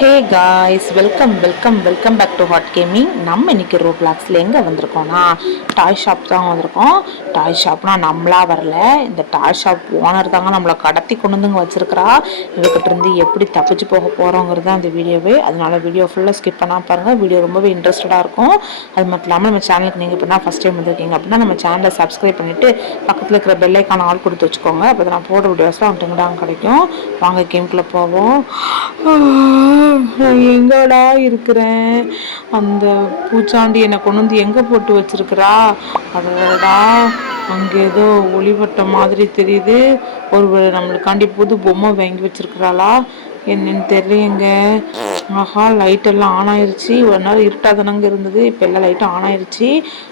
Hey guys, welcome back to hot gaming. நம்ம இன்னைக்கு ரோப்ளாக்ஸில் எங்கே வந்திருக்கோம்னா டாய் ஷாப் தான் வந்திருக்கோம். டாய் ஷாப்னா நம்மளா வரல, இந்த டாய் ஷாப் ஓனர் தாங்க நம்மளை கடத்தி கொண்டு வந்துங்க வச்சிருக்கிறா. இவகிட்ட இருந்து எப்படி தப்பிச்சு போக போகிறோங்கிறது தான் அந்த வீடியோவே. அதனால வீடியோ ஃபுல்லாக ஸ்கிப் பண்ணால் பாருங்கள். வீடியோ ரொம்பவே இன்ட்ரெஸ்டடாக இருக்கும். அது மட்டும் இல்லாமல் நம்ம சேனலுக்கு நீங்கள் இப்போ தான் ஃபஸ்ட் டைம் வந்திருக்கீங்க அப்படின்னா நம்ம சேனலை சப்ஸ்கிரைப் பண்ணிவிட்டு பக்கத்தில் இருக்கிற பெல்லைக்கான ஆள் கொடுத்து வச்சுக்கோங்க. அப்போ நான் போடுற வீடியோஸ்லாம் அவங்களுக்கு கிடைக்கும். வாங்க கேம்குள்ளே போவோம். நான் எங்கடா இருக்கிறேன்? அந்த பூச்சாண்டி என்னை கொண்டு வந்து எங்கே போட்டு வச்சிருக்கிறா? அதடா அங்கே ஏதோ ஒளிவட்ட மாதிரி தெரியுது. ஒரு நம்மளுக்காண்டி புது பொம்மை வாங்கி வச்சிருக்கிறாளா என்னன்னு தெரியலையேங்க. ஆஹா, லைட்டெல்லாம் ஆன் ஆயிடுச்சு. ஒரு நாள் இருட்டாதனங்க இருந்தது, இப்போ எல்லாம் லைட்டும் ஆன் ஆயிடுச்சு.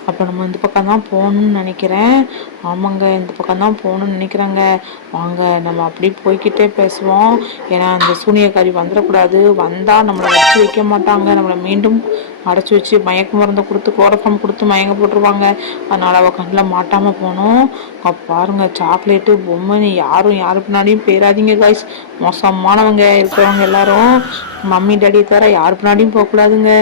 அப்போ நம்ம இந்த பக்கம் தான் போகணும்னு நினைக்கிறேன். ஆமாங்க, இந்த பக்கம் தான் போகணும்னு நினைக்கிறேங்க. வாங்க நம்ம அப்படி போய்கிட்டே பேசுவோம். ஏன்னா அந்த சூனியக்காரி வந்துடக்கூடாது. வந்தால் நம்மளை வச்சு வைக்க மாட்டாங்க, நம்மளை மீண்டும் அடைச்சி வச்சு மயக்க மருந்தை கொடுத்து குளோரோஃபார்ம் கொடுத்து மயங்க போட்டுருவாங்க. அதனால் அவள் கண்ணில் மாட்டாமல் போகணும். பாருங்கள், சாக்லேட்டு பொம்மைன்னு யாரும் பின்னாடியும் போயிடாதீங்க காய்ஸ். மோசமானவங்க இருக்கிறவங்க எல்லாரும் மம்மி டாடி தவிர யார் பின்னாடியும் போகக்கூடாதுங்க.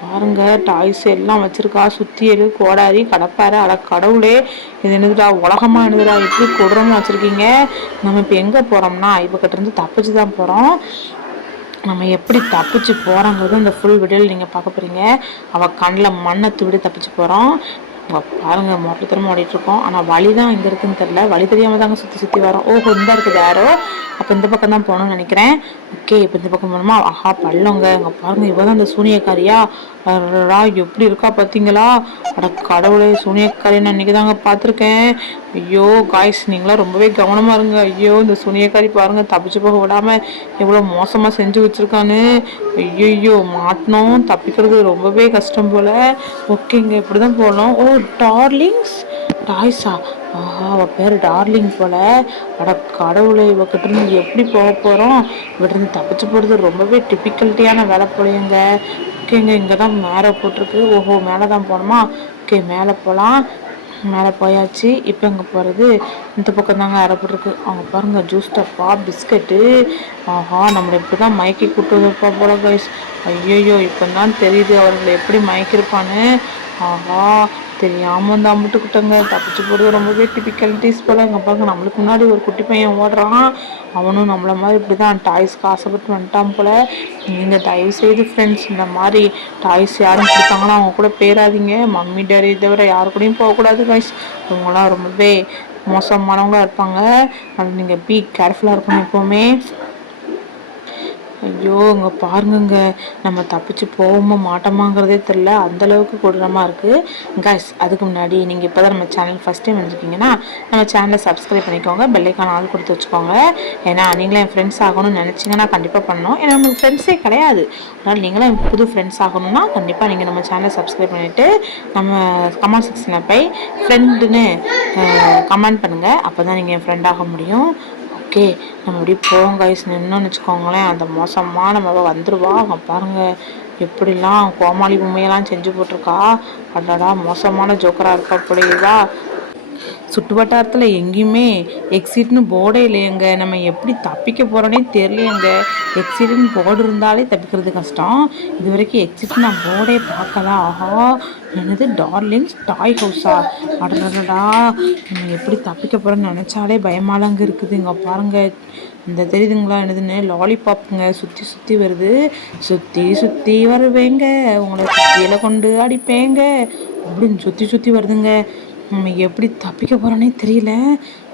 பாருங்க, டாய்ஸ் எல்லாம் வச்சிருக்கா. சுத்தி எடு கோடாரி கடப்பாரு. அட கடவுளே, இது என்னதுடா, உலகமா என்னதுடா, எப்படி கொடூரமா வச்சிருக்கீங்க. நம்ம இப்போ எங்கே போகிறோம்னா இவகிட்ட இருந்து தப்பிச்சு தான் போகிறோம். நம்ம எப்படி தப்பிச்சு போகிறோங்கிறது இந்த ஃபுல் வீடியோவில் நீங்கள் பார்க்க போகிறீங்க. அவள் கண்ணில் மண்ணை தூவிட்டு தப்பிச்சு போகிறோம். பாருங்கள், மொட்டத்தனமாக ஓடிட்டுருக்கோம். ஆனால் வழி தான் எங்கே இருக்குதுன்னு தெரில. வழி தெரியாமல் தாங்க சுற்றி வரோம். ஓஹோ, இந்த இருக்குது யாரோ. அப்போ இந்த பக்கம் தான் போகணும்னு நினைக்கிறேன். ஓகே, இப்போ இந்த பக்கம் போகணுமா? ஆஹா, பள்ளங்க. இங்கே பாருங்கள், இவ தான் அந்த சூனியக்காரியா. அடடா, எப்படி இருக்கா பார்த்தீங்களா? அட கடவுளே, சூனியக்காரி நான் இன்றைக்கி தாங்க பார்த்துருக்கேன். ஐயோ காய்ஸ், நீங்களாம் ரொம்பவே கவனமாக இருங்க. ஐயோ, இந்த சூனியக்காரி பாருங்கள், தப்பிச்சு போக விடாமல் எவ்வளோ மோசமாக செஞ்சு வச்சுருக்கான்னு. ஐயோ, மாட்டினோம், தப்பிக்கிறது ரொம்பவே கஷ்டம் போல். ஓகேங்க, இப்படி தான் போகணும். ஓ, டார்லிங்ஸ் டாய்ஸா? ஆஹா, அவள் பேர் டார்லிங் போல். அட கடவுளை, இவகிட்ட இருந்து எப்படி போக போகிறோம்? இவகிட்ட தப்பிச்சு போகிறது ரொம்பவே டிஃபிகல்ட்டியான வேலை போலையுங்க. ஓகேங்க, இங்கே தான் மேலே போட்டிருக்கு. ஓஹோ, மேலே தான் போகணுமா? ஓகே, மேலே போகலாம். மேலே போயாச்சு. இப்போ எங்கே போகிறது? இந்த பக்கம் தாங்க அரைப்பட்டுருக்கு. அவங்க பாருங்கள், ஜூஸ் டப்பா, பிஸ்கட்டு. ஆஹா, நம்மளை இப்படி தான் மயக்கி கூட்டு வைப்பா போல கைஸ். ஐயோ, இப்போ தான் தெரியுது அவர்களை எப்படி மயக்கிருப்பான்னு. ஆஹா, தெரியாமல் வந்து அம்பிட்டுக்கிட்டங்க. தப்பிச்சு போகிறது ரொம்பவே டிபிக்கலிட்டிஸ் போல். எங்கள் அப்பாவுக்கு நம்மளுக்கு முன்னாடி ஒரு குட்டி பையன் ஓடுறான். அவனும் நம்மளை மாதிரி இப்படி தான் டாய்ஸ்க்கு ஆசைப்பட்டு வந்துட்டான் போல். நீங்கள் தயவுசெய்து ஃப்ரெண்ட்ஸ், இந்த மாதிரி டாய்ஸ் யாரும் கொடுத்தாங்கன்னா அவங்க கூட பேராதீங்க. மம்மி டாடி தவிர யாரு கூடயும் போகக்கூடாது கைஸ். இவங்களாம் ரொம்பவே மோசமானவங்களாக இருப்பாங்க. அது நீங்கள் பி கேர்ஃபுல்லாக இருக்கணும் எப்போவுமே. ஐயோ, இங்கே பாருங்கங்க, நம்ம தப்பிச்சு போகமா மாட்டோமாங்கிறதே தெரில, அந்தளவுக்கு கொடூரமாக இருக்குது கைஸ். அதுக்கு முன்னாடி நீங்கள் இப்போ தான் நம்ம சேனல் ஃபஸ்ட் டைம் வந்துருக்கீங்கன்னா நம்ம சேனலை சப்ஸ்கிரைப் பண்ணிக்கோங்க. பெல்லைக்கான ஆள் கொடுத்து வச்சுக்கோங்க. ஏன்னா நீங்களும் என் ஃப்ரெண்ட்ஸ் ஆகணும்னு நினச்சிங்கன்னா கண்டிப்பாக பண்ணணும். ஏன்னா உங்களுக்கு ஃப்ரெண்ட்ஸே கிடையாது. அதனால் நீங்களும் என் புது ஃப்ரெண்ட்ஸ் ஆகணும்னா கண்டிப்பாக நீங்கள் நம்ம சேனலை சப்ஸ்கிரைப் பண்ணிவிட்டு நம்ம கமெண்ட் செக்ஷனில் போய் ஃப்ரெண்டுன்னு கமெண்ட் பண்ணுங்கள். அப்போ தான் நீங்கள் என் ஃப்ரெண்ட் ஆக முடியும். ஓகே, நம்ம இப்படி போவோம் கைஸ். நின்னோன்னு வச்சுக்கோங்களேன், அந்த மோசமாக நம்ம வந்துடுவா. அவங்க பாருங்கள், எப்படிலாம் கோமாளி பொம்மையெல்லாம் செஞ்சு போட்டிருக்கா. அடடா, மோசமான ஜோக்கராக இருக்கா போலையவா. சுட்டு வட்டாரத்தில் எங்கேயுமே எக்ஸிட்னு போர்டே இல்லையங்க. நம்ம எப்படி தப்பிக்க போகிறோன்னே தெரியலையங்க. எக்ஸிட்னு போர்டு இருந்தாலே தப்பிக்கிறது கஷ்டம். இது வரைக்கும் எக்ஸிட் நான் போர்டே பார்க்கல. ஆஹா, என்னது டார்லிங்ஸ் டாய் ஹவுஸா? அடடா, நம்ம எப்படி தப்பிக்க போகிறோன்னு நினச்சாலே பயமாலங்க இருக்குது. இங்கே பாருங்கள், இந்த தெரியுதுங்களா என்னதுன்னு? லாலிபாப்புங்க, சுற்றி வருது. சுற்றி வருவேங்க, உங்களை சுற்றியில் கொண்டு அடிப்பேங்க அப்படின்னு சுற்றி வருதுங்க. நம்ம எப்படி தப்பிக்க போகிறோன்னே தெரியல.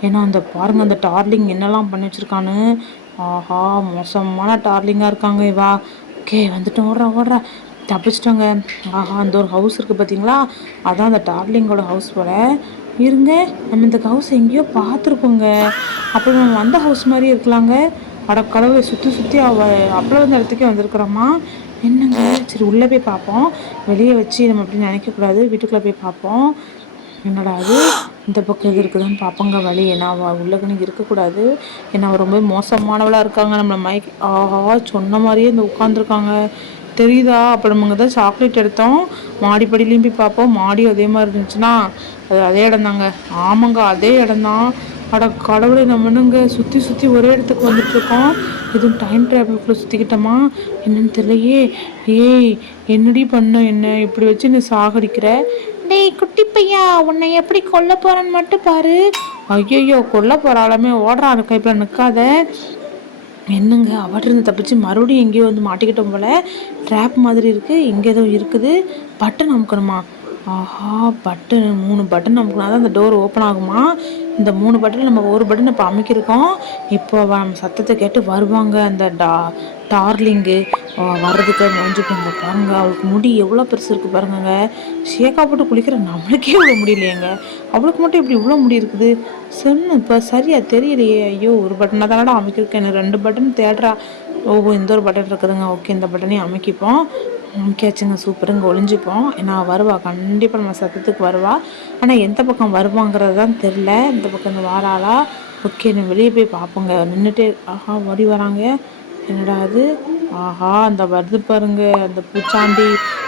ஏன்னா அந்த பாருங்கள், அந்த டார்லிங் என்னெல்லாம் பண்ணி வச்சுருக்கான்னு. ஆஹா, மோசமான டார்லிங்காக இருக்காங்க இவா. ஓகே, வந்துட்டோம், ஓடுறா தப்பிச்சிட்டோங்க. ஆஹா, அந்த ஒரு ஹவுஸ் இருக்குது பார்த்தீங்களா, அதான் அந்த டார்லிங்கோட ஹவுஸ் போல். இருங்க, நம்ம இந்த ஹவுஸ் எங்கேயோ பார்த்துருக்கோங்க. அப்புறம் நம்ம வந்த ஹவுஸ் மாதிரி இருக்கலாங்க. கடவுளை சுற்றி அப்பளம் வந்த இடத்துக்கே வந்திருக்கிறோமா என்னங்க? சரி, உள்ளே போய் பார்ப்போம். வெளியே வச்சு நம்ம அப்படி நினைக்கக்கூடாது, வீட்டுக்குள்ளே போய் பார்ப்போம். என்னடா அது, இந்த பக்கம் எது இருக்குதுன்னு பார்ப்போங்க வழி. ஏன்னா உள்ளகனுக்கு இருக்கக்கூடாது. ஏன்னா ரொம்ப மோசமானவளாக இருக்காங்க. நம்மளை மயக்கி ஆஹா, சொன்ன மாதிரியே இந்த உட்காந்துருக்காங்க தெரியுதா. அப்போ நம்ம தான் சாக்லேட் எடுத்தோம். மாடிப்படியிலையும் போய் பார்ப்போம். மாடி அதே மாதிரி இருந்துச்சுன்னா அது அதே இடம் தாங்க. ஆமாங்க, அதே இடம் தான். அட கடவுளை, நம்ம என்னங்க சுற்றி சுற்றி ஒரே இடத்துக்கு வந்துட்டுருக்கோம். எதுவும் டைம் ட்ராவல்குள்ளே சுற்றிக்கிட்டோமா என்னன்னு தெரியலையே. ஏய், என்னடி பண்ண, என்ன இப்படி வச்சு நீ சாகடிக்கிற? டேய் குட்டி பையா, உன்னை எப்படி கொல்ல போறான்னு மட்டும் பாரு. ஐயோ, கொல்ல போறாலுமே ஓடுறான் கைப்பில் நிற்காத. என்னங்க அவட்டிருந்து தப்பிச்சு மறுபடியும் எங்கேயோ வந்து மாட்டிக்கிட்டோம் போல. ட்ராப் மாதிரி இருக்குது, இங்கே ஏதோ இருக்குது. பட்டன் அமுக்கணுமா? ஆஹா, பட்டன் 3 பட்டன் அமுக்கினா தான் அந்த டோர் ஓப்பன் ஆகுமா? இந்த 3 பட்டன் நம்ம ஒரு பட்டன் இப்போ அமைக்கிருக்கோம். இப்போ நம்ம சத்தத்தை கேட்டு வருவாங்க அந்த டார்லிங்கு. வர்றதுக்கு முடிஞ்சு போங்க பாருங்க. அவளுக்கு முடி எவ்வளோ பெருசு இருக்குது பாருங்கங்க. ஷேக்கா போட்டு குளிக்கிற நம்மளுக்கே இவ்வளோ முடியலையேங்க, அவளுக்கு மட்டும் இப்படி இவ்வளோ முடி இருக்குது. சொன்னு இப்போ சரியா தெரியலையே. ஐயோ, ஒரு பட்டனை தானடா அமைக்கிருக்கேன், எனக்கு 2 பட்டன் தேடுறா. ஓஹோ, இந்த ஒரு பட்டன் இருக்குதுங்க. ஓகே, இந்த பட்டனையும் அமைக்கிப்போம். அமைக்காச்சுங்க, சூப்பருங்க. ஒளிஞ்சுப்போம். ஏன்னா வருவா, கண்டிப்பாக நம்ம சத்தத்துக்கு வருவா. ஆனால் எந்த பக்கம் வருவாங்கிறது தான் தெரில. இந்த பக்கம் இந்த வாராளா? ஓகே, நான் வெளியே போய் பார்ப்போங்க. நின்றுட்டு ஆஹா ஓடி வராங்க. என்னடா அது? ஆஹா, அந்த வருது பாருங்க அந்த பூச்சாண்டி.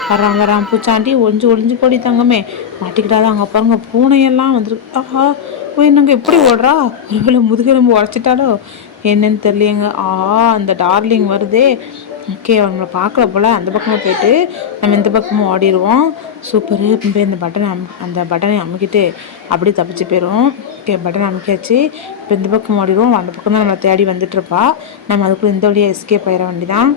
வரான் பூச்சாண்டி. ஒளிஞ்சு கொடி தங்கமே, மாட்டிக்கிட்டாதான். அங்கே பாருங்க பூனையெல்லாம் வந்துருக்கு. ஆஹா, போய் நாங்கள் எப்படி ஓடுறா? ஒருவேளை முதுகெலும்பு உடச்சிட்டாலோ என்னன்னு தெரியலையேங்க. அந்த டார்லிங் வருதே. ஓகே, அவங்கள பார்க்கல போல். அந்த பக்கமாக போயிட்டு நம்ம இந்த பக்கமாக ஓடிடுவோம். சூப்பரு. இப்போ இந்த அந்த பட்டனை அமுக்கிட்டு அப்படியே தப்பிச்சு போயிடும். ஓகே, பட்டனை அமுக்கியாச்சு. இப்போ இந்த பக்கம் ஓடிடுவோம். அந்த பக்கம் தான் நம்மளை தேடி வந்துட்டுருப்பா. நம்ம அதுக்குள்ளே இந்த வழியாக எஸ்கேப் ஆயிட வேண்டிதான்.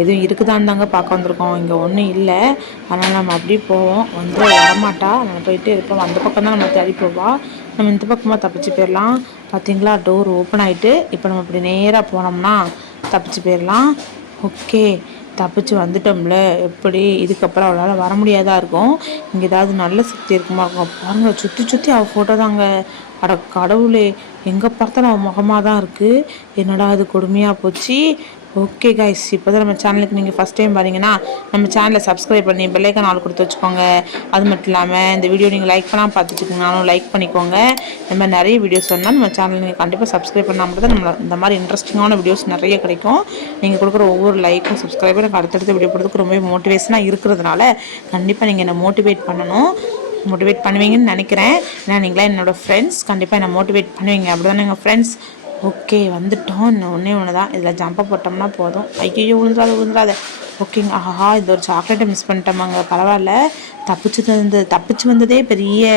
எதுவும் இருக்குதான்னு தாங்க பார்க்க வந்திருக்கோம். இங்கே ஒன்றும் இல்லை, அதனால் நம்ம அப்படியே போவோம். வந்து வரமாட்டா, நம்ம போயிட்டு இருப்போம். அந்த பக்கம் தான் நம்ம தேடி போவா. நம்ம இந்த பக்கமாக தப்பிச்சு போயிடலாம். பார்த்தீங்களா, டோர் ஓப்பன் ஆகிட்டு இப்போ நம்ம இப்படி நேராக போனோம்னா தப்பிச்சு போயிடலாம். ஓகே, தப்பிச்சு வந்துட்டோம்ல. எப்படி இதுக்கப்புறம் அவளால் வர முடியாதா இருக்கும். இங்கே ஏதாவது நல்ல சக்தி இருக்குமா இருக்கும். பாருங்கள், சுற்றி அவள் ஃபோட்டோ தாங்க. அட கடவுளே, எங்கே பார்த்தாலும் அவள் முகமாக தான் இருக்குது. என்னடா அது கொடுமையாக போச்சு. ஓகே கைஸ், இப்போ தான் நம்ம சேனலுக்கு நீங்கள் ஃபஸ்ட் டைம் பாருங்கன்னா நம்ம சேனலை சப்ஸ்கிரைப் பண்ணி பெல்லைக்கான் ஆள் கொடுத்து வச்சுக்கோங்க. அது மட்டும் இல்லாமல் இந்த வீடியோ நீங்கள் லைக் பண்ணால் பார்த்துட்டுருக்கீங்கனாலும் லைக் பண்ணிக்கோங்க. இந்த மாதிரி நிறைய வீடியோஸ் வந்தால் நம்ம சேனல் நீங்கள் கண்டிப்பாக சப்ஸ்கிரைப் பண்ணால் மட்டும் தான் நம்ம இந்த மாதிரி இன்ட்ரெஸ்டிங்கான வீடியோஸ் நிறைய கிடைக்கும். நீங்கள் கொடுக்குற ஒவ்வொரு லைக்கும் சப்ஸ்கிரைபும் எனக்கு அடுத்தடுத்த வீடியோ போடுறதுக்கு ரொம்பவே மோட்டிவேஷனாக இருக்கிறதுனால கண்டிப்பாக நீங்கள் என்னை மோட்டிவேட் பண்ணணும். மோட்டிவேட் பண்ணுவீங்கன்னு நினைக்கிறேன். ஏன்னா நீங்களாம் என்னோடய ஃப்ரெண்ட்ஸ், கண்டிப்பாக என்னை மோட்டிவேட் பண்ணுவீங்க. அப்படி தானே எங்கள் ஃப்ரெண்ட்ஸ். ஓகே, வந்துட்டோம். இன்னும் ஒன்று தான், இதில் ஜம்பை போட்டோம்னா போதும். ஐயோ, விழுந்துடாத. ஓகேங்க. ஆஹா, இந்த ஒரு சாக்லேட்டை மிஸ் பண்ணிட்டோமாங்க. பரவாயில்ல, தப்பிச்சு வந்ததே பெரிய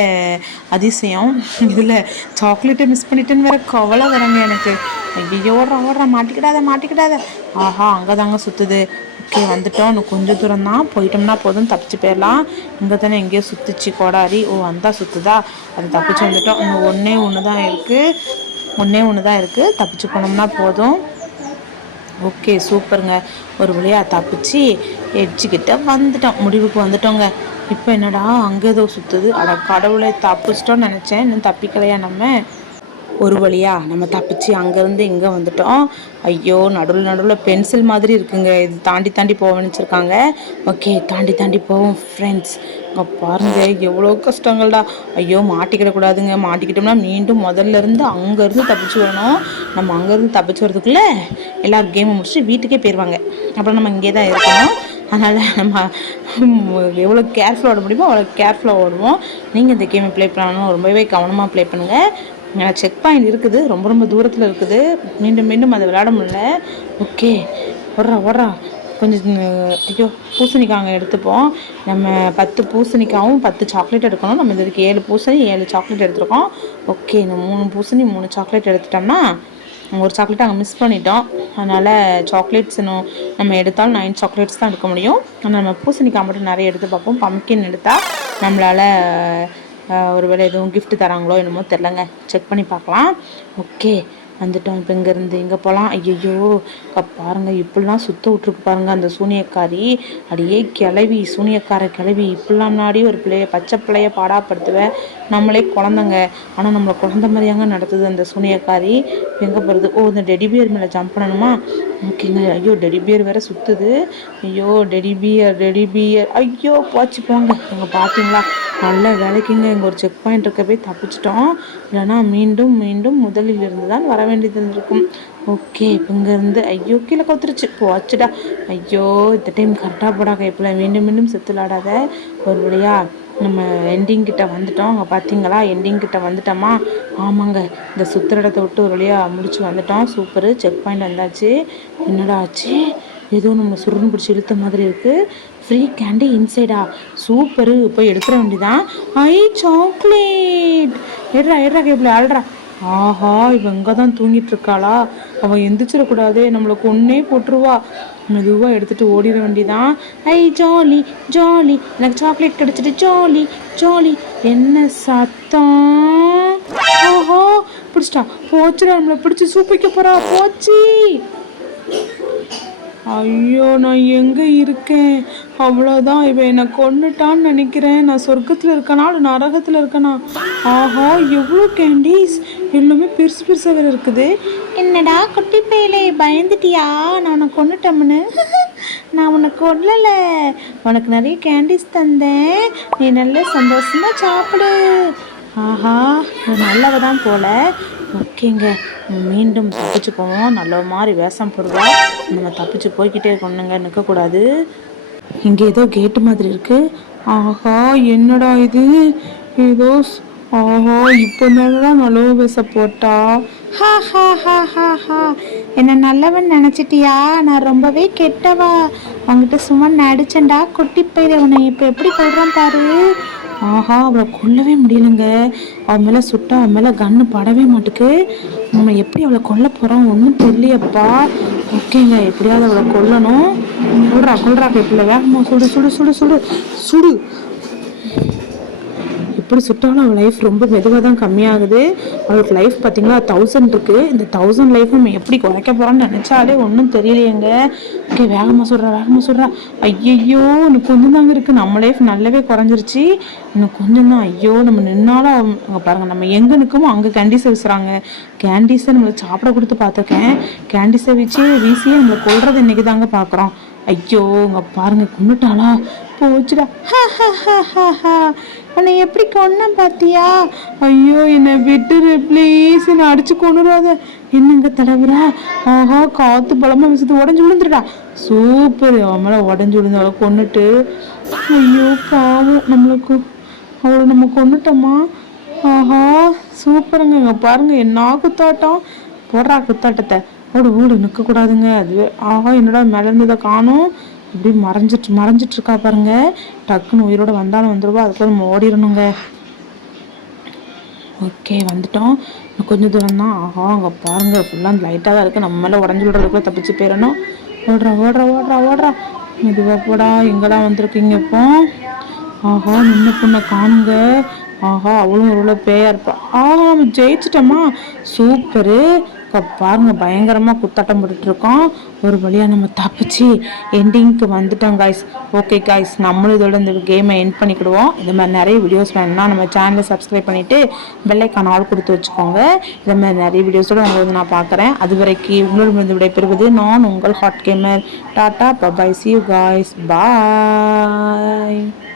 அதிசயம். இதில் சாக்லேட்டை மிஸ் பண்ணிட்டேன்னு வேறு கவலை வரங்க எனக்கு. ஐயோ, ஓடுறா மாட்டிக்கிடாத. ஆஹா, அங்கே தாங்க சுற்றுது. ஓகே, வந்துட்டோம். இன்னும் கொஞ்சம் தூரம் தான், போயிட்டோம்னா போதும், தப்பிச்சு போயிடலாம். இங்கே தானே எங்கேயோ சுற்றுச்சு கோடாரி. ஓ, வந்தால் சுற்றுதா, அது தப்பிச்சு வந்துட்டோம். இன்னும் ஒன்று தான் இருக்குது. தப்பிச்சு போனோம்னா போதும். ஓகே, சூப்பருங்க. ஒரு வழியாக தப்பிச்சு எட்ஜுக்கிட்ட முடிவுக்கு வந்துட்டோங்க. இப்போ என்னடா அங்கே ஏதோ சுற்றுது. அட கடவுளை, தப்பிச்சிட்டோன்னு நினச்சேன். இன்னும் தப்பிக்கலையா நம்ம? ஒரு வழியாக நம்ம தப்பிச்சு அங்கேருந்து இங்கே வந்துட்டோம். ஐயோ, நடுவில் பென்சில் மாதிரி இருக்குங்க. இது தாண்டி போக நினச்சிருக்காங்க. ஓகே, தாண்டி போவோம் ஃப்ரெண்ட்ஸ். இங்கே பாருங்கள், எவ்வளோ கஷ்டங்கள்டா. ஐயோ, மாட்டிக்கிடக்கூடாதுங்க. மாட்டிக்கிட்டோம்னா மீண்டும் முதல்லேருந்து அங்கேருந்து தப்பிச்சு வரணும். நம்ம அங்கேருந்து தப்பிச்சு வரதுக்குள்ளே எல்லோரும் கேமை முடிச்சுட்டு வீட்டுக்கே போயிடுவாங்க. அப்புறம் நம்ம இங்கே தான் இருக்கணும். அதனால் நம்ம எவ்வளோ கேர்ஃபுல்லாக ஓட முடியுமோ அவ்வளோ கேர்ஃபுல்லாக ஓடுவோம். நீங்கள் இந்த கேமை ப்ளே பண்ணணும், ரொம்பவே கவனமாக ப்ளே பண்ணுங்கள். செக் பாயிண்ட் இருக்குது, ரொம்ப தூரத்தில் இருக்குது. மீண்டும் அதை விளையாட முடியல. ஓகே, ஓடுறா. கொஞ்சம் ஐயோ, பூசணிக்காய் எடுத்துப்போம். நம்ம 10 பூசணிக்காவும் 10 சாக்லேட் எடுக்கணும். நம்ம இதுக்கு 7 பூசணி 7 சாக்லேட் எடுத்துருக்கோம். ஓகே, இந்த 3 பூசணி 3 சாக்லேட் எடுத்துட்டோம்னா ஒரு சாக்லேட் அங்கே மிஸ் பண்ணிட்டோம். அதனால் சாக்லேட்ஸ் இன்னும் நம்ம எடுத்தாலும் 9 சாக்லேட்ஸ் தான் எடுக்க முடியும். ஆனால் நம்ம பூசணிக்காய் மட்டும் நிறைய எடுத்து பார்ப்போம். பம்ப்கின் எடுத்தால் நம்மளால் ஒரு வேளை எதுவும் கிஃப்ட் தராங்களோ என்னமோ தெரிலங்க, செக் பண்ணி பார்க்கலாம். ஓகே, வந்துட்டோம். இப்போ இங்கேருந்து இங்கே போகலாம். ஐயோ, பாருங்கள், இப்படிலாம் சுற்ற விட்ருக்கு பாருங்கள் அந்த சூனியக்காரி. அடியே சூனியக்கார கிளவி. இப்படிலாம் முன்னாடி ஒரு பச்சை பிள்ளைய பாடாப்படுத்துவேன். நம்மளே குழந்தைங்க, ஆனால் நம்மளை குழந்த மாதிரியாங்க நடத்துது அந்த சூனியக்காரி. எங்கே போகிறது? ஓ, இந்த டெடிபியர் மேலே ஜம்ப் பண்ணணுமா? ஓகேங்க. ஐயோ, டெடிபியர் வேறு சுற்றுது. ஐயோ, டெடிபியர் ஐயோ, போங்க. இங்கே பார்த்தீங்களா, நல்ல வேலைக்குங்க இங்கே ஒரு செக் பாயிண்ட் இருக்க போய் தப்பிச்சிட்டோம். இல்லைனா மீண்டும் முதலில் இருந்து தான் வர வேண்டியது இருந்திருக்கும். ஓகே, இப்போ இங்கேருந்து ஐயோ கீழே கவுத்துருச்சு. போச்சுடா. ஐயோ, இந்த டைம் கரெக்டாக போடா கைப்பில். மீண்டும் செத்துலாடாத. ஒரு வழியாக நம்ம எண்டிங் கிட்ட வந்துட்டோம். அங்கே பார்த்தீங்களா, எண்டிங் கிட்ட வந்துட்டோமா? ஆமாங்க, இந்த சுற்றுற இடத்த விட்டு ஒரு வழியாக முடிச்சு வந்துட்டோம். சூப்பரு, செக் பாயிண்ட் வந்தாச்சு. என்னடா ஆச்சு? ஏதோ நம்ம சுருன்னு பிடிச்சி இழுத்த மாதிரி இருக்குது. Free candy இன்சைடா? சூப்பரு, போய் எடுக்கிற வேண்டிதான். ஐ சாக்லேட்! எடுறா எடுறா கேப்பில் ஆள்றா. ஆஹா, இவன் இங்கே தான் தூங்கிட்டு இருக்காளா? அவள் எந்திரிச்சிடக்கூடாது, நம்மளுக்கு ஒன்றே போட்டுருவா. மெதுவாக எடுத்துகிட்டு ஓடிட வேண்டிதான். ஐ ஜாலி ஜாலி, எனக்கு சாக்லேட் கிடச்சிட்டு ஜாலி ஜாலி. என்ன சத்தம்? ஓஹோ, பிடிச்சிட்டா. போச்சுடா, நம்மளை பிடிச்சி சூப்பிக்க போகிறா. போச்சு. ஐயோ, நான் எங்கே இருக்கேன்? அவ்வளோதான், இவன் என்னை கொன்னுட்டான்னு நினைக்கிறேன். நான் சொர்க்கத்தில் இருக்கனா இல்லை நரகத்தில் இருக்கனா? ஆஹா, எவ்வளோ கேண்டீஸ்! எல்லாமே பெருசு பெருசாக வேறு இருக்குது. என்னடா குட்டி பையலே, பயந்துட்டியா நான் உன்னை கொன்னுட்டோம்னு? நான் உன்னை கொல்லலை, உனக்கு நிறைய கேண்டீஸ் தந்தேன், நீ நல்ல சந்தோஷமாக சாப்பிடு. ஆஹா, நல்லவ தான் போல. ஓகேங்க, மீண்டும் தப்பிச்சு போவோம். நல்ல மாதிரி வேஷம் போடுவோம். நம்ம தப்பிச்சு போய்கிட்டே இருக்கணுங்க, நிற்கக்கூடாது. இங்கே ஏதோ கேட்டு மாதிரி இருக்கு. ஆஹா, என்னடா இது? ஏதோ ஆஹா, இப்போ தான் நல்ல வேஷ போட்டா. ஹா ஹா ஹா ஹா ஹா, என்ன நல்லவன் நினச்சிட்டியா? நான் ரொம்பவே கெட்டவா. அவங்ககிட்ட சும்மா நடிச்சேன்டா. குட்டி பையில உன்னை இப்போ எப்படி கொள்றான் பாரு. ஆஹா, அவளை கொல்லவே முடியலைங்க. அவன் மேலே சுட்டா அவன் மேலே கன்று படவே மாட்டுக்கு. நம்ம எப்படி அவளை கொல்ல போகிறோம் ஒன்றும் தெரியலையப்பா. ஓகேங்க, எப்படியாவது அவளை கொல்லணும். கொல்றா கேப்பில் வேகமாக சுடு சுடு சுடு சுடு சுடு. எப்படி சுட்டாலும் அவள் லைஃப் ரொம்ப மெதுவாக தான் கம்மியாகுது. அவளுக்கு லைஃப் பார்த்தீங்களா 1000 இருக்குது. இந்த 1000 லைஃப் நம்ம எப்படி குறைக்க போகிறோம்னு நினச்சாலே ஒன்றும் தெரியலையேங்க. ஓகே, வேகமாக சொல்கிறா. ஐயையோ, இன்னும் கொஞ்சம் தாங்க இருக்குது. நம்ம லைஃப் நல்லாவே குறைஞ்சிருச்சு. இன்னும் கொஞ்சம் தான். ஐயோ, நம்ம நின்னாலும் அங்கே பாருங்கள், நம்ம எங்கே நிற்கமோ அங்கே கேண்டீஸை வீசுகிறாங்க. கேண்டீஸை நம்மளுக்கு சாப்பிட கொடுத்து பார்த்துருக்கேன். கேண்டீஸை வீசியே நம்மளை கொள்றது இன்றைக்கி தாங்க பார்க்குறோம். ஐயோ, இங்கே பாருங்க, கொண்டுட்டாளா? போச்சுடா. உன்னை எப்படி கொன்ன பார்த்தியா? ஐயோ, என்னை விட்டுரு ப்ளீஸ், என்னை அடிச்சு கொண்டுடாத. என்னங்க தடவுறா? ஆஹா, காற்று பலமாக விசுத்து உடஞ்சி விழுந்துடா. சூப்பர், அவன் மேலே உடஞ்சி விழுந்து அவளை கொண்டுட்டு. ஐயோ பாவம், நம்மளுக்கு அவளை நம்ம கொண்டுட்டோமா? ஆஹா, சூப்பருங்க. இங்கே பாருங்க, என்ன குத்தாட்டம். போடுறா குத்தாட்டத்தை. ஓடு நிற்கக்கூடாதுங்க. அதுவே ஆஹா, என்னடா மேலே இருந்ததை காணும். இப்படி மறைஞ்சிட்டு இருக்கா பாருங்க. டக்குன்னு உயிரோட வந்தாலும் வந்துடுவா. அதுக்குள்ள நம்ம ஓடிடணுங்க. ஓகே, வந்துட்டோம். கொஞ்சம் தூரம் தான். ஆஹா, அங்கே பாருங்க, ஃபுல்லாக லைட்டாக தான் இருக்குது. நம்ம மேலே உடஞ்சி விடுறதுக்குள்ள தப்பிச்சு போயிடணும். ஓடுறா. மெதுவாக போடா. எங்கெல்லாம் வந்திருக்கீங்க இப்போ? ஆஹா, நின்ன பொண்ணை காணுங்க. ஆஹா, அவளும் ஒரு பேயா இருப்பா. ஆஹா, நம்ம ஜெயிச்சிட்டோமா? சூப்பரு. பாருங்க, பயங்கரமாக குத்தாட்டம் போட்டுட்ருக்கோம். ஒரு வழியாக நம்ம தப்பிச்சு எண்டிங்க்கு வந்துட்டோம் காய்ஸ். ஓகே காய்ஸ், நம்மளும் இதோட இந்த கேமை எண்ட் பண்ணிக்கிடுவோம். இந்த மாதிரி நிறைய வீடியோஸ் வேணும்னா நம்ம சேனலை சப்ஸ்கிரைப் பண்ணிவிட்டு பெல்லைக்கான ஆள் கொடுத்து வச்சுக்கோங்க. இந்த மாதிரி நிறைய வீடியோஸோடு உங்களுக்கு நான் பார்க்குறேன். அது வரைக்கும் உங்களோட விடைபெறுவது நான் உங்கள் hot gamer. Tata, bye bye, see you guys, bye.